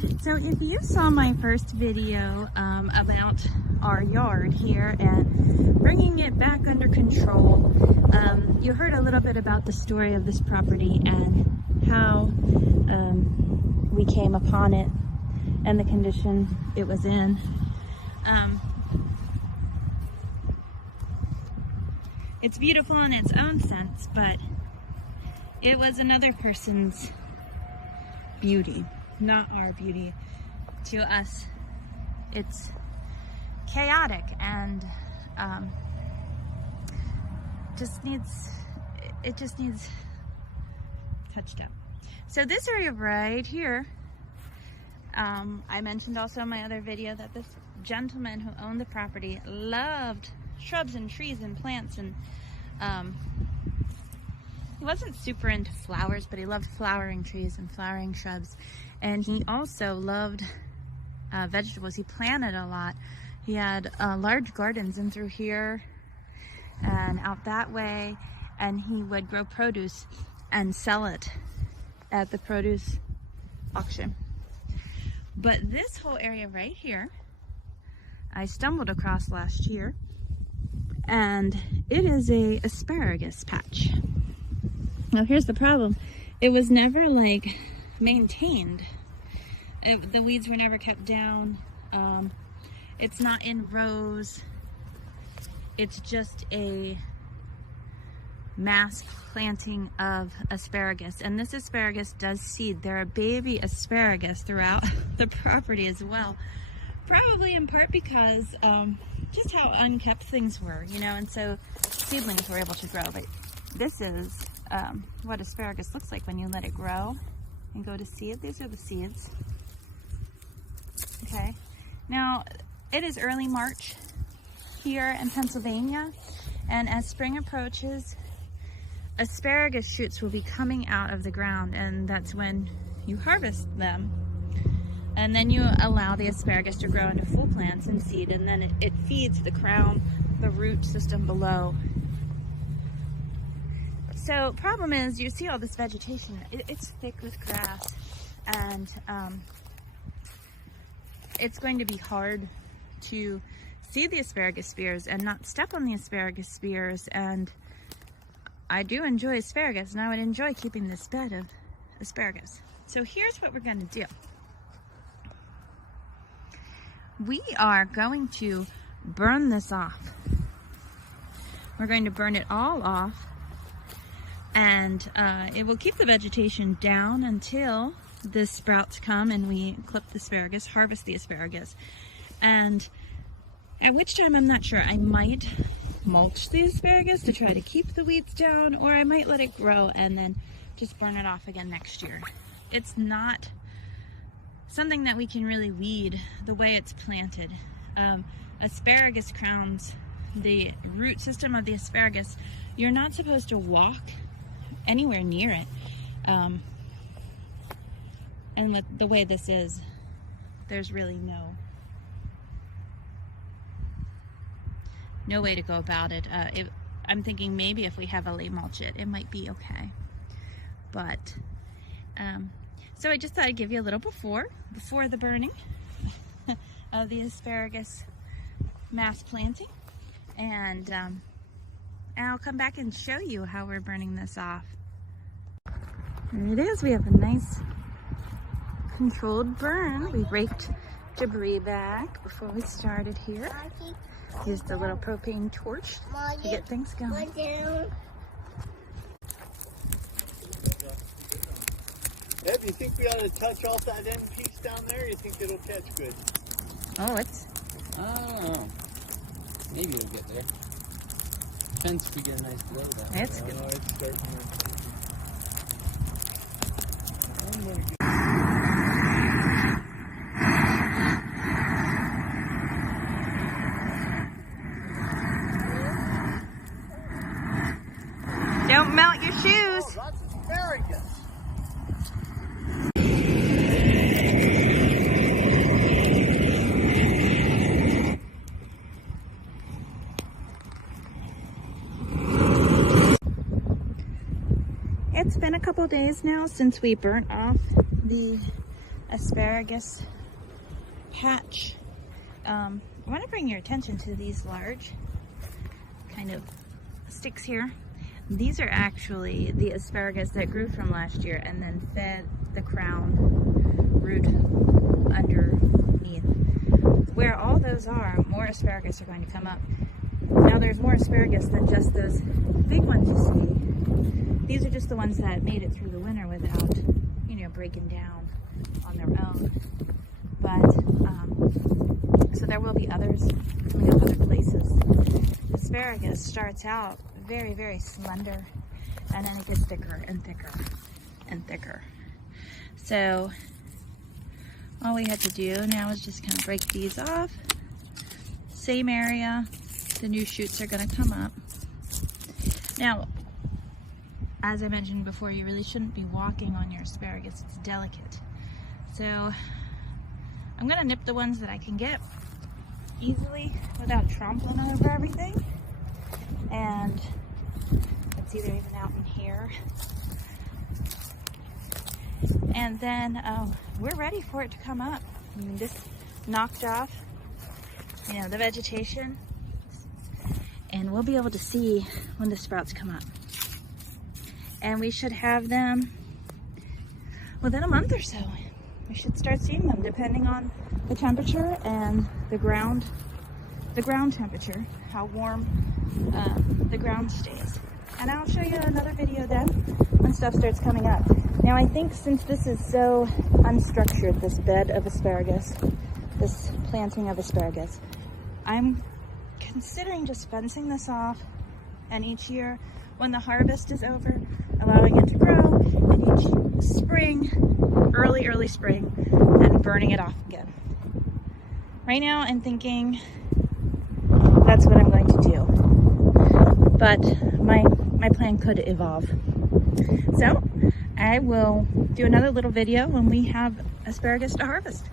So if you saw my first video about our yard here and bringing it back under control, you heard a little bit about the story of this property and how we came upon it and the condition it was in. It's beautiful in its own sense, but it was another person's beauty, not our beauty. To us, it's chaotic and it just needs touched up. So this area right here, I mentioned also in my other video that this gentleman who owned the property loved shrubs and trees and plants, and he wasn't super into flowers, but he loved flowering trees and flowering shrubs. And he also loved vegetables. He planted a lot. He had large gardens in through here and out that way, and he would grow produce and sell it at the produce auction. But this whole area right here, I stumbled across last year, and it is a asparagus patch. Now here's the problem. It was never like maintained. The weeds were never kept down. It's not in rows. It's just a mass planting of asparagus. And this asparagus does seed. There are baby asparagus throughout the property as well. Probably in part because just how unkept things were, you know, and so seedlings were able to grow. But this is what asparagus looks like when you let it grow and go to seed. These are the seeds. Okay, now it is early March here in Pennsylvania, and as spring approaches, asparagus shoots will be coming out of the ground, and that's when you harvest them. And then you allow the asparagus to grow into full plants and seed, and then it feeds the crown, the root system below. So problem is, you see all this vegetation, it's thick with grass, and it's going to be hard to see the asparagus spears and not step on the asparagus spears. And I do enjoy asparagus, and I would enjoy keeping this bed of asparagus. So here's what we're going to do. We are going to burn this off. We're going to burn it all off, and it will keep the vegetation down until the sprouts come and we clip the asparagus, harvest the asparagus. And at which time, I'm not sure. I might mulch the asparagus to try to keep the weeds down, or I might let it grow and then just burn it off again next year. It's not something that we can really weed the way it's planted. Asparagus crowns, the root system of the asparagus, you're not supposed to walk anywhere near it. And with the way this is, there's really no way to go about it. I'm thinking maybe if we heavily mulch it, it might be okay. But so I just thought I'd give you a little before the burning of the asparagus mass planting, and I'll come back and show you how we're burning this off. There it is. We have a nice controlled burn. We raked debris back before we started here. Used the little propane torch to get things going. Deb, you think we ought to touch off that end piece down there? You think it'll catch good? Oh, it's... Oh, maybe it'll get there. Depends if we get a nice blow that way. It's good. Oh, it's starting to... I'm gonna get... Don't melt your shoes. Oh, that's asparagus. It's been a couple days now since we burnt off the asparagus patch. I want to bring your attention to these large kind of sticks here. These are actually the asparagus that grew from last year and then fed the crown root underneath. Where all those are, more asparagus are going to come up. Now there's more asparagus than just those big ones you see. These are just the ones that made it through the winter without, you know, breaking down on their own. But, so there will be others coming up other places. Asparagus starts out very, very slender, and then it gets thicker and thicker and thicker. So all we had to do now is just kind of break these off. Same area, the new shoots are going to come up. Now, as I mentioned before, you really shouldn't be walking on your asparagus. It's delicate. So I'm going to nip the ones that I can get easily without trampling over everything. And it's either even out in here. And then we're ready for it to come up. I mean, this knocked off, you know, the vegetation, and we'll be able to see when the sprouts come up. And we should have them within a month or so. We should start seeing them depending on the temperature and the ground temperature, how warm the ground stays. And I'll show you another video then when stuff starts coming up. Now I think since this is so unstructured, this bed of asparagus, this planting of asparagus, I'm considering just fencing this off, and each year when the harvest is over, allowing it to grow, and each spring, early spring, and burning it off again. Right now I'm thinking that's what I'm going to do, but my plan could evolve. So I will do another little video when we have asparagus to harvest.